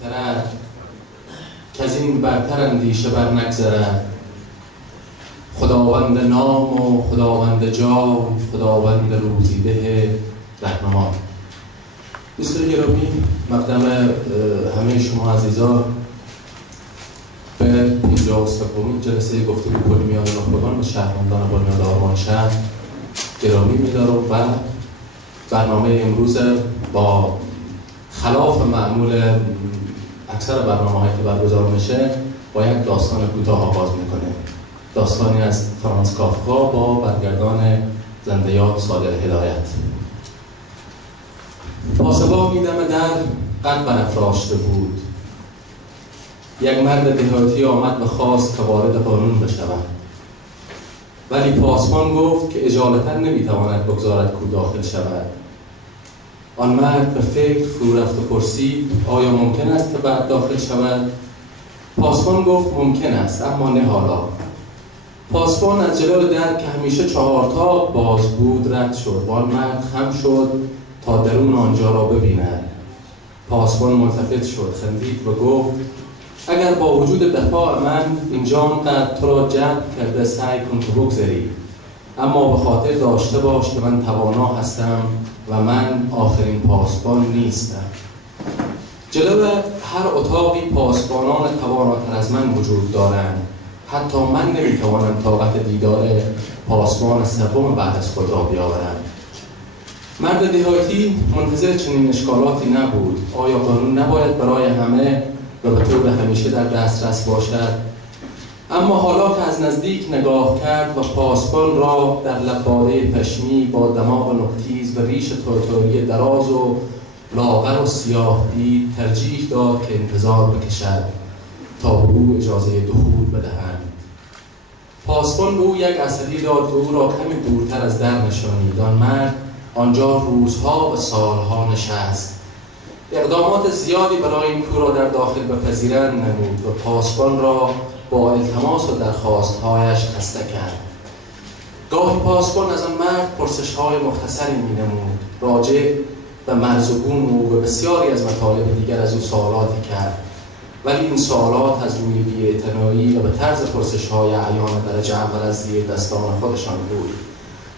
می‌ترد که از این برتر اندیشه بر نگذرد. خداوند نام و خداوند جای، خداوند روزیده رهنما. دوستان گرامی، مقدم همه شما عزیزان به 53مین جلسه گفتگو کلی میان نخبگان و شهروندان بنیاد آرمان شهر گرامی می‌دارم و برنامه امروز با خلاف معمول اکثر برنامه‌هایی که برگزار میشه با یک داستان کوتاه آغاز میکنه. داستانی از فرانس کافکا با برگردان زنده یاد صادق هدایت. پاسبانی دم در قد برافراشته بود. یک مرد دهاتی آمد و خواست که وارد قانون بشود، ولی پاسبان گفت که اجالتا نمیتواند بگذارد کو داخل شود. آن مرد به فکر فرو رفت و پرسید آیا ممکن است که بعد داخل شود؟ پاسبان گفت ممکن است، اما نه حالا. پاسبان از جلال در که همیشه 4 تا باز بود رد شد و آن مرد خم شد تا درون آنجا را ببیند. پاسبان ملتفت شد، خندید و گفت اگر با وجود دفاع من اینجا آنقدر تو را جلب کرده سعی کن که بگذری، اما به خاطر داشته باش که من توانا هستم و من آخرین پاسبان نیستم. جلو هر اتاقی پاسبانان تواناتر از من وجود دارند. حتی من نمیتوانم طاقت دیدار پاسبان سوم بعد از خود را بیاورم. مرد دهاتی منتظر چنین اشکالاتی نبود. آیا قانون نباید برای همه و به طور همیشه در دسترس باشد؟ اما حالا که از نزدیک نگاه کرد و پاسبان را در لباده پشمی با دماغ نوک‌تیز و ریش تورتوری دراز و لاغر و سیاه دید، ترجیح داد که انتظار بکشد تا به او اجازه دخول بدهند. پاسبان به او یک عصبی داد و او را کمی دورتر از در نشانید. آن مرد آنجا روزها و سالها نشست. اقدامات زیادی برای این کو را در داخل بپذیرند نمود و پاسبان را با التماس و درخواستهایش خسته کرد. گاهی پاسبان از آن مرد پرسش‌های مختصری می‌نمود، راجع و مرزگون او و بسیاری از مطالب دیگر از او سوالاتی کرد، ولی این سوالات از روی بی‌اعتنایی و به طرز پرسش‌های اعیان درجه اول از زیر دستان خودشان بود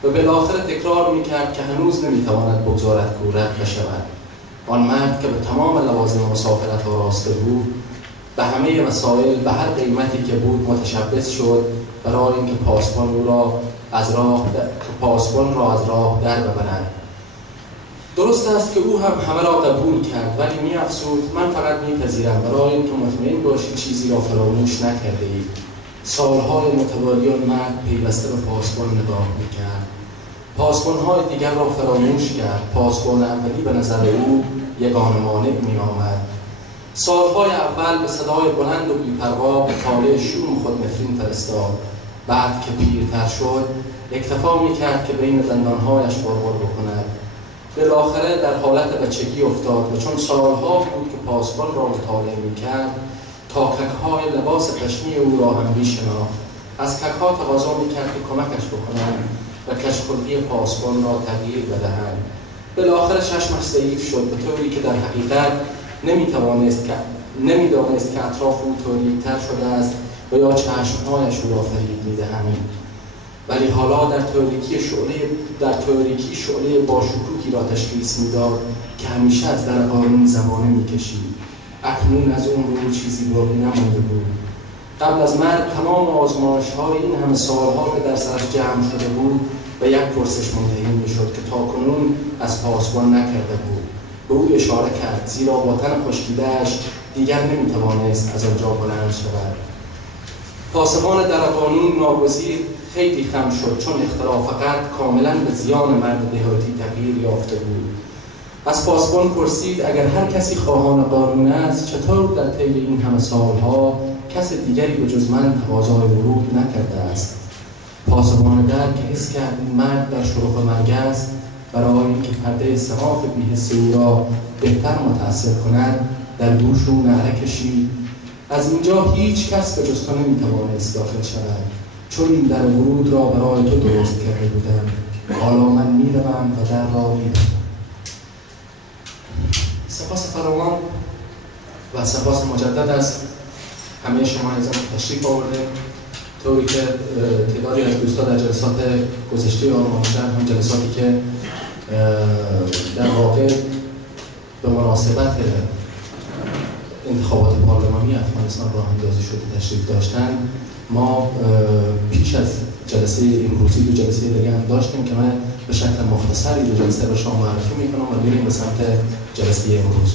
و بالاخره تکرار می‌کرد که هنوز نمی‌تواند بگذارد که رد بشود. آن مرد که به تمام لوازم مسافرت آراسته بود، به همه وسایل به هر قیمتی که بود متشبث شد برای اینکه پاسبان را از راه در ببرد. درست است که او هم همه را قبول کرد، ولی می‌افزود من فقط می‌پذیرم برای اینکه مطمئن باشید چیزی را فراموش نکرده اید. سالهای متوالی آن مرد پیوسته به پاسبان نگاه می‌کرد. پاسبان‌های دیگر را فراموش کرد. پاسبان اولی به نظر او یگانه مانع می‌آمد. سالهای اول به صدای بلند و بی‌پروا به طالع شوم خود نفرین فرستاد. بعد که پیرتر شد اکتفا می‌کرد که بین دندانهایش غرغر بکند. بالاخره در حالت بچگی افتاد و چون سالها بود که پاسبان را مطالعه می‌کرد تا کک‌های لباس پشمی او را هم می‌شناخت. از کک‌ها تقاضا می‌کرد که کمکش بکنند و کژخلقی پاسبان را تغییر بدهند. بالاخره چشمش ضعیف شد به طوری که در حقیقت نمی‌دانست که اطراف او تاریک‌تر شده است و یا چشم‌هایش او را فریب می‌دهند. ولی حالا در تاریکی شعله با شکوکی را تشخیص می‌داد که همیشه از در قانون زمانه می‌کشید. اکنون از اون رو چیزی باقی نمانده بود. قبل از مرگ تمام آزمایش‌های این همه سالها که در سرش جمع شده بود به یک پرسش منتهی می‌شد که تاکنون از پاسبان نکرده بود. به او اشاره کرد، زیرا با تن خشکیده‌اش دیگر نمی‌توانست از آنجا بلند شود. پاسبان در قانون ناگزیر خیلی خم شد، چون اختلاف قد کاملا به زیان مرد دهاتی تغییر یافته بود. از پاسبان پرسید اگر هر کسی خواهان قانون است، چطور در طی این همه سالها کس دیگری به جز من تقاضای ورود نکرده است؟ پاسبان در که حس کرد این مرد در شروق مرگ است، برای اینکه پرده صماخ بی‌حس او را بهتر متأثر کند در گوش او نعره کشید از اینجا هیچ کس به جز تو نمیتوانست داخل شود، چون این در ورود را برای تو درست کرده بودم. حالا من میروم و در را میبندم. سپاس فراوان. و سپاس مجدد از همه شما عزیزان تشریف آوردید. طوری که تعدادی از دوستان در جلسات گذشته آموزش‌دهند، هم جلساتی که در واقع به مناسبت انتخابات پارلمانی افغانستان راه اندازی شده تشریف داشتند، ما پیش از جلسه امروزی دو جلسه دیگه هم داشتیم که من به شکل مختصری دو جلسه رو شما معرفی میکنم و میریم به سمت جلسه امروز.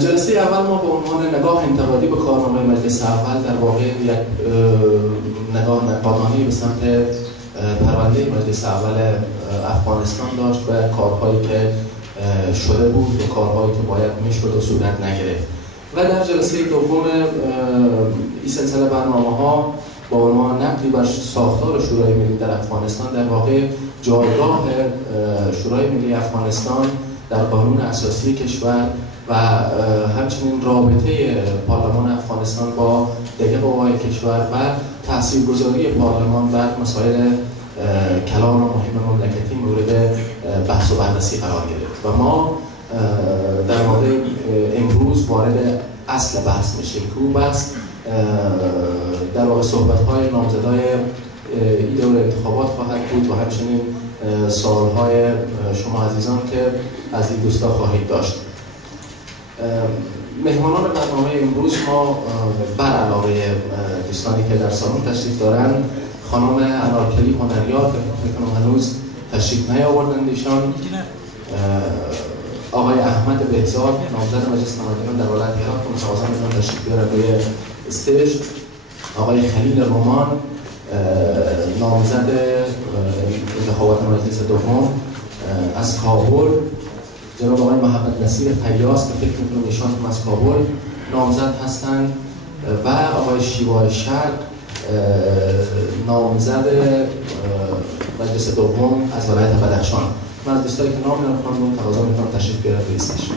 جلسه اول ما به عنوان نگاه انتقادی به کارنامه مجلس اول در واقع یک نگاه نقادانه به سمت پرونده مجلس اول افغانستان داشت و کارهایی که شده بود و کارهایی که باید میشد و صورت نگرفت. و در جلسه دوم این سلسله برنامه‌ها با عنوان نقدی بر ساختار شورای ملی در افغانستان، در واقع جایگاه شورای ملی افغانستان در قانون اساسی کشور و همچنین رابطه پارلمان افغانستان با دیگر قوای کشور و تاثیرگذاری پارلمان بر مسائل کلان و مهم مملکتی مورد بحث و بررسی قرار گرفت و ما در مورد امروز وارد اصل بحث میشیم که اون بحث در واقع صحبت‌های نامزدای این دور انتخابات خواهد بود و همچنین سوال‌های شما عزیزان که از این دوستا خواهید داشت. مهمانان برنامه امروز ما بر علاوه دوستانی که در سالن تشریف دارند، خانم انارکلی هنریار که می‌کنم هنوز تشریف نیاوردند، ایشان آقای احمد بهزاد نامزد مجلس نمایندگان در ولایت هرات که متقاضا می‌کنم تشریف بیارن روی استیج، آقای خلیل رومان نامزد انتخابات مجلس دوم از کابل، جناب آقای محمد نصیر خیاس که فکر می‌کنم ایشان هم از کابل نامزد هستند و آقای شیوای شرق نامزد مجلس دوم از ولایت بدخشان. من از دوستایی که نام نمی‌خوام تقاضا می‌کنم تشریف بیارن روی استیج.